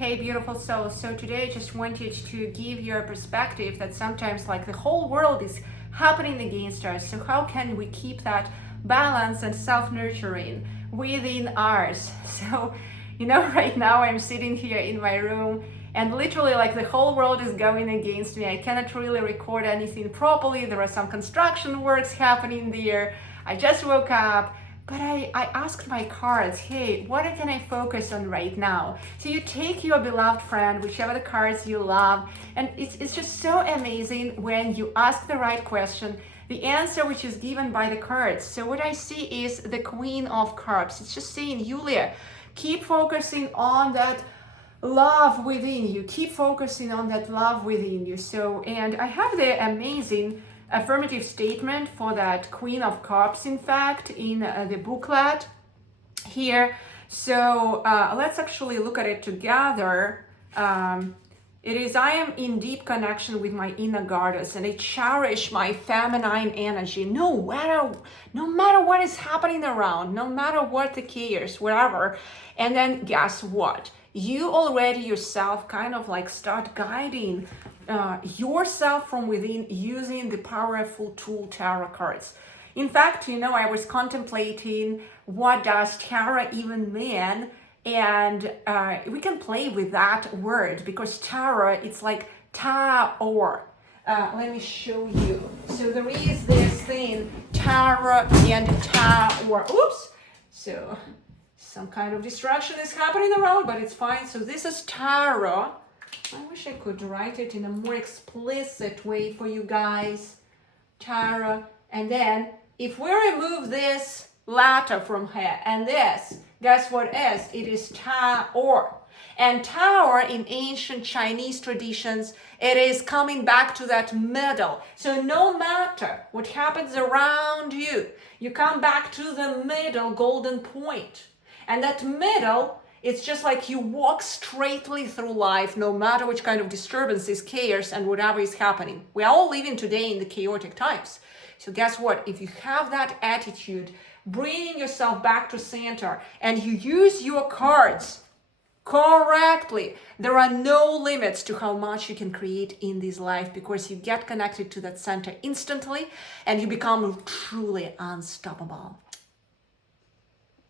Hey, beautiful souls. So today I just wanted to give you a perspective that sometimes like the whole world is happening against us. So how can we keep that balance and self-nurturing within ours? So, right now I'm sitting here in my room and literally like the whole world is going against me. I cannot really record anything properly. There are some construction works happening there. I just woke up. But I asked my cards, hey, what can I focus on right now? So you take your beloved friend, whichever the cards you love, and it's just so amazing when you ask the right question, the answer which is given by the cards. So what I see is the Queen of Cups. It's just saying, Yulia, keep focusing on that love within you. Keep focusing on that love within you. So, and I have the amazing affirmative statement for that Queen of Cups, in fact, in the booklet here. So let's actually look at it together. It is, I am in deep connection with my inner goddess and I cherish my feminine energy no matter what is happening around, no matter what the chaos, whatever. And then guess what? You already yourself kind of like start guiding yourself from within using the powerful tool tarot cards. In fact, I was contemplating what does tarot even mean, and we can play with that word because tarot, it's like ta-or. Let me show you. So there is this thing, tarot and ta-or. Oops. So some kind of distraction is happening around, but it's fine. So this is tarot. I wish I could write it in a more explicit way for you guys. Tarot. And then if we remove this letter from here and this, guess what is? It is Ta-or. And Tower in ancient Chinese traditions, it is coming back to that middle. So no matter what happens around you, you come back to the middle golden point. And that middle, it's just like you walk straightly through life, no matter which kind of disturbances, chaos, and whatever is happening. We are all living today in the chaotic times. So guess what? If you have that attitude, bringing yourself back to center, and you use your cards correctly, there are no limits to how much you can create in this life because you get connected to that center instantly and you become truly unstoppable.